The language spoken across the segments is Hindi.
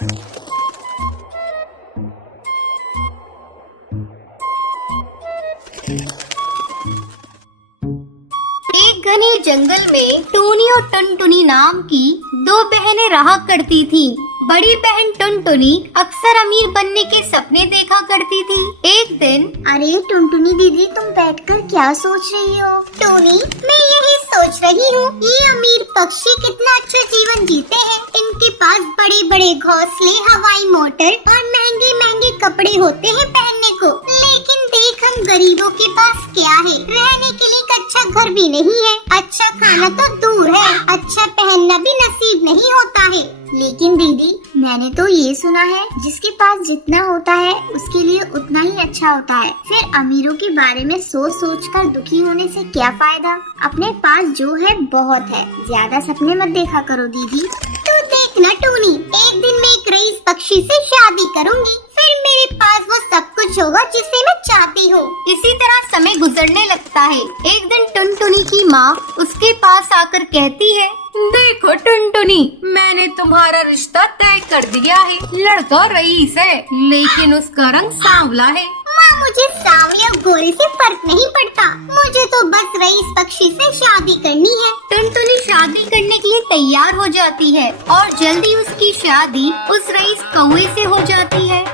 एक घने जंगल में टूनी और टुनटुनी नाम की दो बहनें रहा करती थीं। बड़ी बहन टुनटुनी अक्सर अमीर बनने के सपने देखा करती थी। एक दिन, अरे टुनटुनी दीदी, तुम बैठकर क्या सोच रही हो? टूनी, मैं यही सोच रही हूँ, ये अमीर पक्षी कितना अच्छा जीवन जीते हैं। इनके पास बड़े बड़े घोंसले, हवाई मोटर और महंगे महंगे कपड़े होते हैं पहनने को। लेकिन देख, हम गरीबों के पास क्या है? रहने के लिए एक अच्छा घर भी नहीं है, अच्छा खाना तो दूर है, अच्छा पहनना भी नसीब नहीं होता है। लेकिन दीदी, मैंने तो ये सुना है, जिसके पास जितना होता है उसके लिए उतना ही अच्छा होता है। फिर अमीरों के बारे में सोच सोच कर दुखी होने से क्या फायदा? अपने पास जो है बहुत है, ज्यादा सपने मत देखा करो दीदी। तू देखना टूनी, एक दिन मैं एक रईस पक्षी से शादी करूंगी, फिर मेरे पास वो सब कुछ होगा जिसे मैं चाहती हूँ। इसी तरह समय गुजरने लगता है। एक दिन टुनटुनी की माँ उसके पास आकर कहती है, देखो टुनटुनी, मैंने तुम्हारा रिश्ता तय कर दिया है। लड़का रईस है, लेकिन उसका रंग सांवला है। माँ, मुझे सांवले और गोरे से फर्क नहीं पड़ता, मुझे तो बस रईस पक्षी से शादी करनी है। टुनटुनी शादी करने के लिए तैयार हो जाती है और जल्दी उसकी शादी उस रईस कौवे से हो जाती है।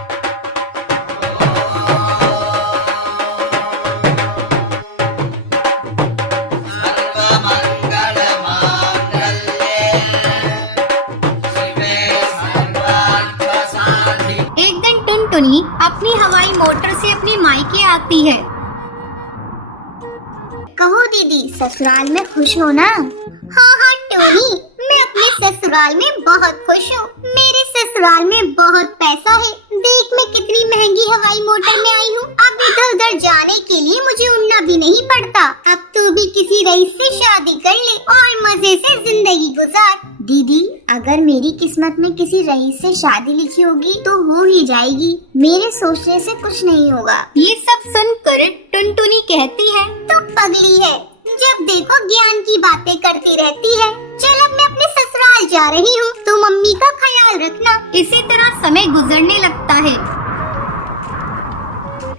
टुनटुनी अपनी हवाई मोटर से अपनी मायके आती है। कहो दीदी, ससुराल में खुश हो ना? हाँ हाँ टोनी, मैं अपने ससुराल में बहुत खुश हूँ। मेरे ससुराल में बहुत पैसा है। देख, मैं कितनी महंगी हवाई मोटर में आई हूँ। अब इधर उधर जाने के लिए मुझे उड़ना भी नहीं पड़ता। अब तू भी किसी रईस से शादी कर ले और मजे से जिंदगी गुजार। दीदी, अगर मेरी किस्मत में किसी रईस से शादी लिखी होगी तो हो ही जाएगी। मेरे सोचने से कुछ नहीं होगा। ये सब सुनकर टुनटुनी कहती है, तू पगली है, जब देखो ज्ञान की बातें करती रहती है। चल, अब मैं अपने ससुराल जा रही हूँ, तू मम्मी का ख्याल रखना। इसी तरह समय गुजरने लगता है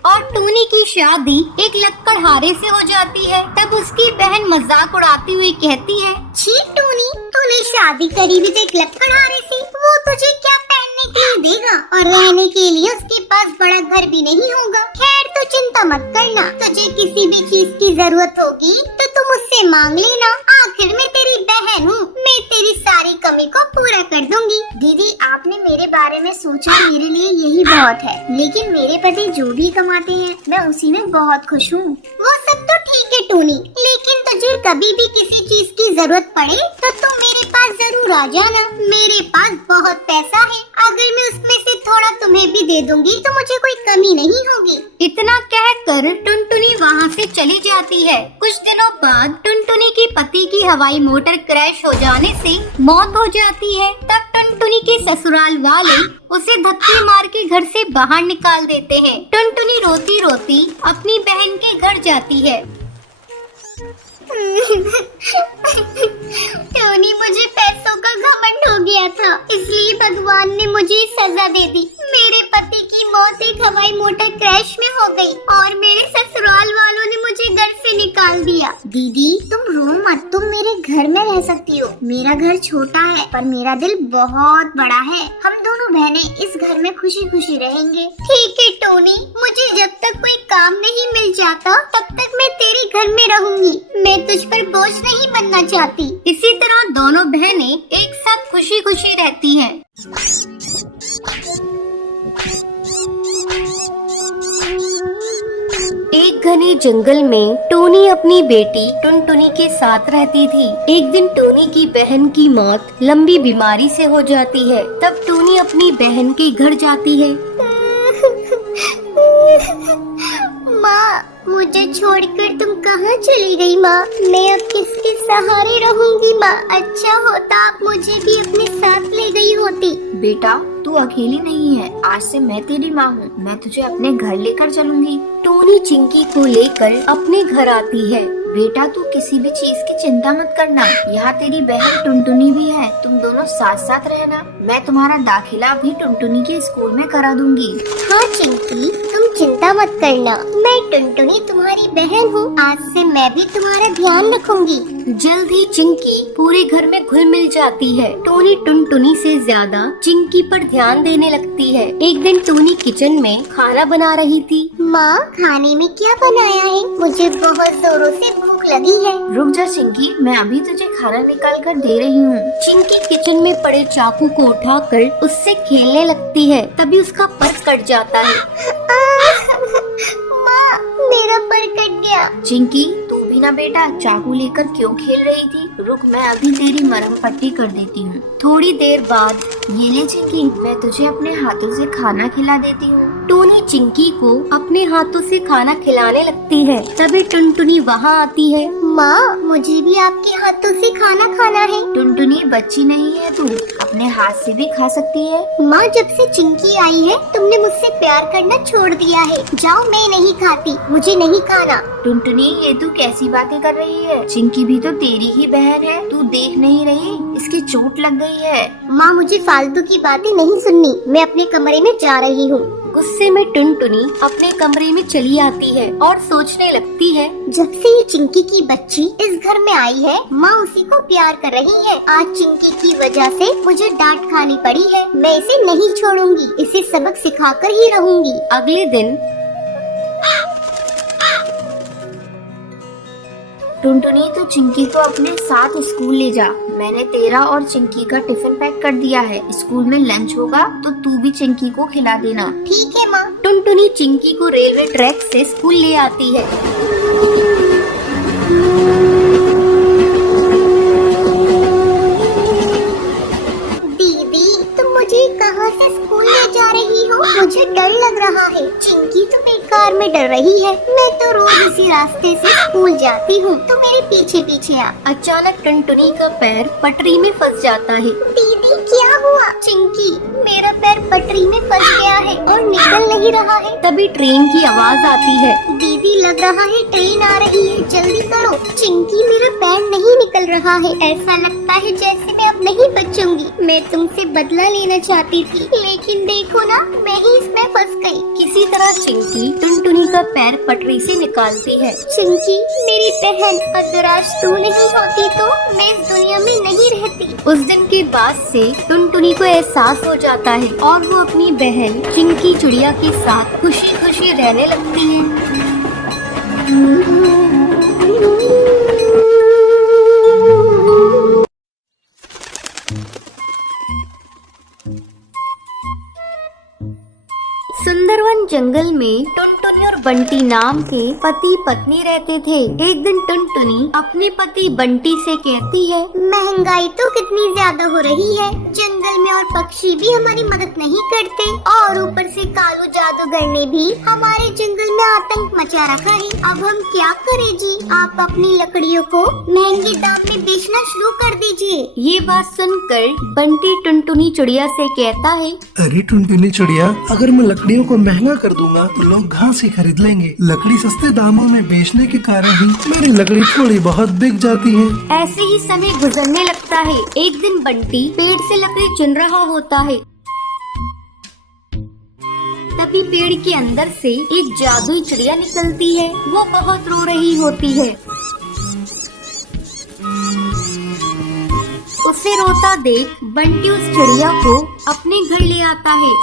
और टूनी की शादी एक लक्कड़हारे से हो जाती है। तब उसकी बहन मजाक उड़ाती हुई कहती है, छी टूनी, तूने शादी करी भी तो एक लक्कड़हारे से, वो तुझे क्या पहनने के लिए देगा और रहने के लिए उसके पास बड़ा घर भी नहीं होगा। खैर, तू चिंता मत करना, तुझे किसी भी चीज की जरूरत होगी तो तुम मुझसे मांग लेना। आखिर मैं तेरी बहन हूँ, मैं तेरी सारी कमी को पूरा कर दूंगी। दीदी, आपने मेरे बारे में सोचा, मेरे लिए यही बहुत है। लेकिन मेरे पति जो भी कमाते हैं, मैं उसी में बहुत खुश हूँ। वो सब तो ठीक है टूनी, लेकिन तुझे कभी भी किसी चीज की जरूरत पड़े तो तू मेरे पास जरूर आ जाना। मेरे पास बहुत पैसा है, अगर मैं उसमें से थोड़ा तुम्हें भी दे दूंगी तो मुझे कोई कमी नहीं होगी। इतना कहकर टुनटुनी वहाँ से चली जाती है। कुछ दिनों बाद टुनटुनी की पति की हवाई मोटर क्रैश हो जाने से मौत हो जाती है। तब टुनटुनी के ससुराल वाले उसे धक्के मार के घर से बाहर निकाल देते हैं। टुनटुनी रोती रोती अपनी बहन के घर जाती है। टोनी, मुझे पैसों का घमंड हो गया था, इसलिए भगवान ने मुझे सजा दे दी। मेरे पति की मौत एक हवाई मोटर क्रैश में हो गई और मेरे ससुराल वालों ने मुझे घर से निकाल दिया। दीदी, तुम रो मत, तुम मेरे घर में रह सकती हो। मेरा घर छोटा है पर मेरा दिल बहुत बड़ा है। हम दोनों बहनें इस घर में खुशी खुशी रहेंगे। ठीक है टोनी, मुझे जब तक कोई काम नहीं मिल जाता तब तक मैं तेरे घर में रहूंगी। मैं तुझ पर बोझ नहीं बनना चाहती। इसी तरह दोनों बहनें एक साथ खुशी खुशी रहती हैं। एक घने जंगल में टोनी अपनी बेटी टुनटुनी के साथ रहती थी। एक दिन टोनी की बहन की मौत लंबी बीमारी से हो जाती है। तब टोनी अपनी बहन के घर जाती है। माँ, मुझे छोड़कर तुम कहाँ चली गई माँ? मैं अब किसके सहारे रहूंगी माँ? अच्छा होता आप मुझे भी अपने साथ ले गई होती। बेटा, तू अकेली नहीं है, आज से मैं तेरी माँ हूँ। मैं तुझे अपने घर लेकर चलूंगी। टोनी चिंकी को लेकर अपने घर आती है। बेटा तू किसी भी चीज की चिंता मत करना, यहाँ तेरी बहन टुनटुनी भी है, तुम दोनों साथ साथ रहना। मैं तुम्हारा दाखिला भी टुनटुनी के स्कूल में करा दूंगी। हाँ चिंकी, तुम चिंता मत करना, मैं टुनटुनी तुम्हारी बहन हूँ। आज से मैं भी तुम्हारा ध्यान रखूंगी। जल्द ही चिंकी पूरे घर में घुल मिल जाती है। टोनी टुनटुनी से ज्यादा चिंकी पर ध्यान देने लगती है। एक दिन टोनी किचन में खाना बना रही थी। माँ, खाने में क्या बनाया है? मुझे बहुत जोरों से भूख लगी है। रुक जा चिंकी, मैं अभी तुझे खाना निकाल कर दे रही हूँ। चिंकी किचन में पड़े चाकू को उठाकर उससे खेलने लगती है। तभी उसका पर कट जाता है। माँ, मेरा पर कट गया। चिंकी तू भी ना बेटा चाकू लेकर क्यों खेल रही थी? रुक, मैं अभी तेरी मरहम पट्टी कर देती हूँ। थोड़ी देर बाद ये ले चिंकी, मैं तुझे अपने हाथों से खाना खिला देती हूँ। टोनी चिंकी को अपने हाथों से खाना खिलाने लगती है। तभी टुनटुनी वहाँ आती है। माँ, मुझे भी आपके हाथों से खाना खाना है। टुनटुनी बच्ची नहीं है तू, अपने हाथ से भी खा सकती है। माँ, जब से चिंकी आई है तुमने मुझसे प्यार करना छोड़ दिया है। जाओ, मैं नहीं खाती, मुझे नहीं खाना। टुनटुनी ये तू कैसी बातें कर रही है? चिंकी भी तो तेरी ही बहन है, तू देख नहीं रही इसकी चोट लग गई है। माँ, मुझे फालतू की बातें नहीं सुननी, मैं अपने कमरे में जा रही हूँ। गुस्से में टुनटुनी अपने कमरे में चली आती है और सोचने लगती है, जब से ये चिंकी की बच्ची इस घर में आई है, माँ उसी को प्यार कर रही है। आज चिंकी की वजह से मुझे डांट खानी पड़ी है। मैं इसे नहीं छोड़ूंगी, इसे सबक सिखाकर ही रहूंगी। अगले दिन टुनटुनी तू चिंकी को अपने साथ स्कूल ले जा। मैंने तेरा और चिंकी का टिफिन पैक कर दिया है। स्कूल में लंच होगा तो तू भी चिंकी को खिला देना। ठीक है माँ। टुनटुनी चिंकी को रेलवे ट्रैक से स्कूल ले आती है। दीदी, तुम मुझे कहाँ से स्कूल ले जा रही हो? मुझे डर लग रहा है। चिंकी तो बेकार में डर रही है। मैं तो रोज इसी रास्ते से स्कूल जाती हूँ, तो मेरे पीछे पीछे आ। अचानक टुनटुनी का पैर पटरी में फंस जाता है। दीदी, क्या हुआ? चिंकी, मेरा पैर पटरी में फंस गया है और निकल नहीं रहा है। तभी ट्रेन की आवाज आती है। दीदी, लग रहा है ट्रेन आ रही है, जल्दी करो। चिंकी, मेरा पैर नहीं निकल रहा है। ऐसा लगता है जैसे मैं अब नहीं बचूंगी। मैं तुमसे बदला लेना चाहती थी, लेकिन देखो ना, मैं ही इसमें फंस गई। किसी तरह चिंकी टुनटुनी का पैर पटरी से निकालती है। चिंकी, मेरी बहन, अगर आज तू नहीं होती तो मैं इस दुनिया में नहीं रहती। उस दिन के बाद से टुनटुनी को एहसास हो जाता है और वो अपनी बहन चिंकी चिड़िया के साथ खुशी खुशी रहने लगती है। सुंदरवन जंगल में टुनटुनी और बंटी नाम के पति पत्नी रहते थे। एक दिन टुनटुनी अपने पति बंटी से कहती है, महंगाई तो कितनी ज्यादा हो रही है। जंगल में और पक्षी भी हमारी मदद नहीं करते, और ऊपर से कालू जादूगर ने भी हमारे जंगल में आतंक मचा रखा है। अब हम क्या करें जी? आप अपनी लकड़ियों को महंगे दाम में बेचना शुरू कर दीजिए। ये बात सुनकर बंटी टुनटुनी चिड़िया से कहता है, अरे टुनटुनी चिड़िया, अगर मैं लकड़ियों को महंगा कर दूंगा तो लोग घास ही खरीद लेंगे। लकड़ी सस्ते दामों में बेचने के कारण ही मेरी लकड़ी थोड़ी बहुत बिक जाती है। ऐसे ही समय गुजरने लगता है। एक दिन बंटी पेड़ से लकड़ी चुन रहा होता है। तभी पेड़ के अंदर से एक जादुई चिड़िया निकलती है। वो बहुत रो रही होती है। उसे रोता देख बंटी उस चिड़िया को अपने घर ले आता है।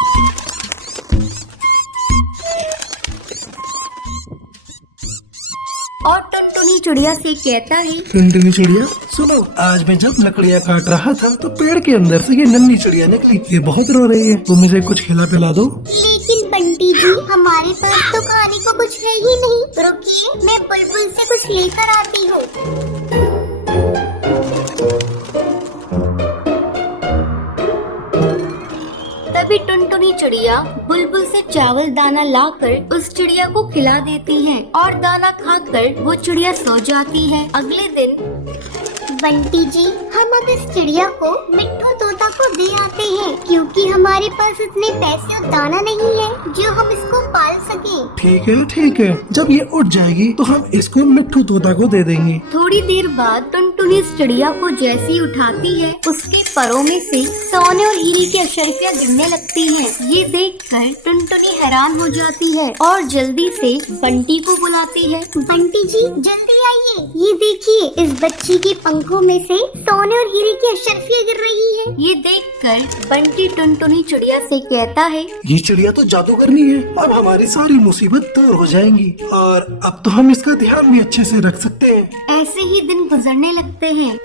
और टुनटुनी चिड़िया से कहता है, टुनटुनी चिड़िया सुनो, आज मैं जब लकड़ियाँ काट रहा था तो पेड़ के अंदर से ये नन्ही चिड़िया निकली। ये बहुत रो रही है, तुम मुझे कुछ खिला पिला दो। लेकिन बंटी जी, हमारे पास तो खाने को कुछ है ही नहीं। रुकिए, मैं बुलबुल से कुछ लेकर आती हूँ। तभी टुनटुनी चिड़िया बुलबुल से चावल दाना लाकर उस चिड़िया को खिला देती है और दाना खाकर वो चिड़िया सो जाती है। अगले दिन बंटी जी, हम अब इस चिड़िया को मिट्ठू तोता तोता को दे आते हैं, क्योंकि हमारे पास इतने पैसे और दाना नहीं है जो हम इसको पाल सके। ठीक है, जब ये उठ जाएगी तो हम इसको मिट्ठू तोता को दे देंगे। थोड़ी देर बाद टुनटुनी इस चिड़िया को जैसे ही उठाती है, उसके परों में से सोने और हीरे की अशर्फियाँ गिरने लगती हैं। ये देखकर टुनटुनी हैरान हो जाती है और जल्दी से बंटी को बुलाती है। बंटी जी जल्दी आइए, ये देखिए इस बच्ची के पंखों में से सोने और हीरे की अशर्फियाँ गिर रही है। ये देखकर बंटी टुनटुनी चिड़िया से कहता है, ये चिड़िया तो जादूगरनी है, अब हमारी सारी मुसीबत दूर हो जाएंगी और अब तो हम इसका ध्यान भी अच्छे से रख सकते हैं। ऐसे ही दिन गुजरने लगते हैं।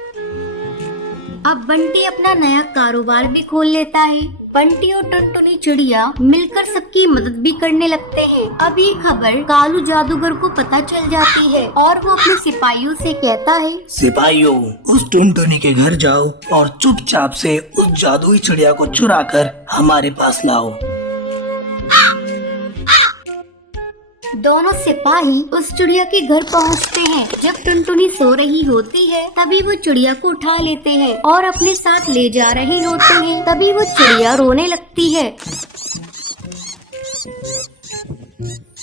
अब बंटी अपना नया कारोबार भी खोल लेता है। बंटी और टुनटुनी चिड़िया मिलकर सबकी मदद भी करने लगते हैं। अब ये खबर कालू जादूगर को पता चल जाती है और वो अपने सिपाहियों से कहता है, सिपाहियों, उस टुनटुनी के घर जाओ और चुपचाप से उस जादुई चिड़िया को चुरा कर हमारे पास लाओ। दोनों सिपाही उस चिड़िया के घर पहुंचते हैं। जब टुनटुनी सो रही होती है तभी वो चिड़िया को उठा लेते हैं और अपने साथ ले जा रहे होते हैं। तभी वो चिड़िया रोने लगती है।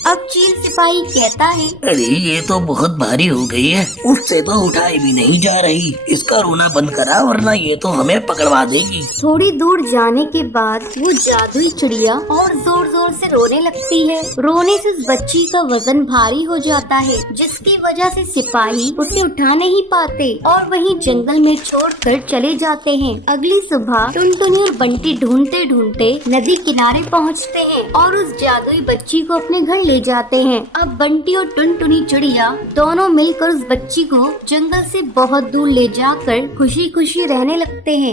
अब चील सिपाही कहता है, अरे ये तो बहुत भारी हो गई है, उससे तो उठाई भी नहीं जा रही। इसका रोना बंद करा वरना ये तो हमें पकड़वा देगी। थोड़ी दूर जाने के बाद वो जादुई चिड़िया और जोर जोर से रोने लगती है। रोने से उस बच्ची का वजन भारी हो जाता है, जिसकी वजह से सिपाही उसे उठा नहीं पाते और वहीं जंगल में छोड़कर चले जाते हैं। अगली सुबह टुनटुनी और बंटी ढूंढते ढूंढते नदी किनारे पहुँचते हैं और उस जादुई बच्ची को अपने घर ले जाते हैं। अब बंटी और टुनटुनी चिड़िया दोनों मिलकर उस बच्ची को जंगल से बहुत दूर ले जाकर खुशी खुशी रहने लगते हैं।